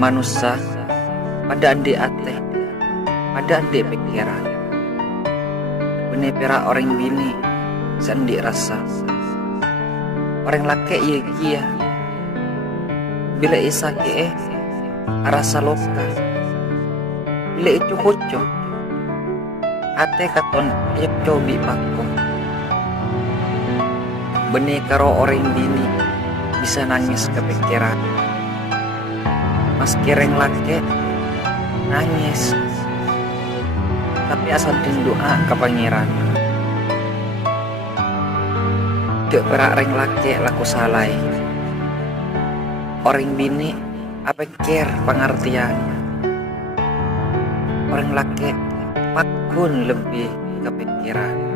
manusia pada ande ate, pada ande pikiran. Bene pera orang bini sendi rasa. Orang laki iya kia. Bila isaki rasa loka. Bila itu koco. Ate katon yep cobi pako. Bene karo orang bini bisa nangis kepikiran. Mas kireng laki nangis, tapi asal doa ke pangeran. Dek perak reng laki laku salai. Orang bini apa kir pengertian. Orang laki pakun lebih kepikiran.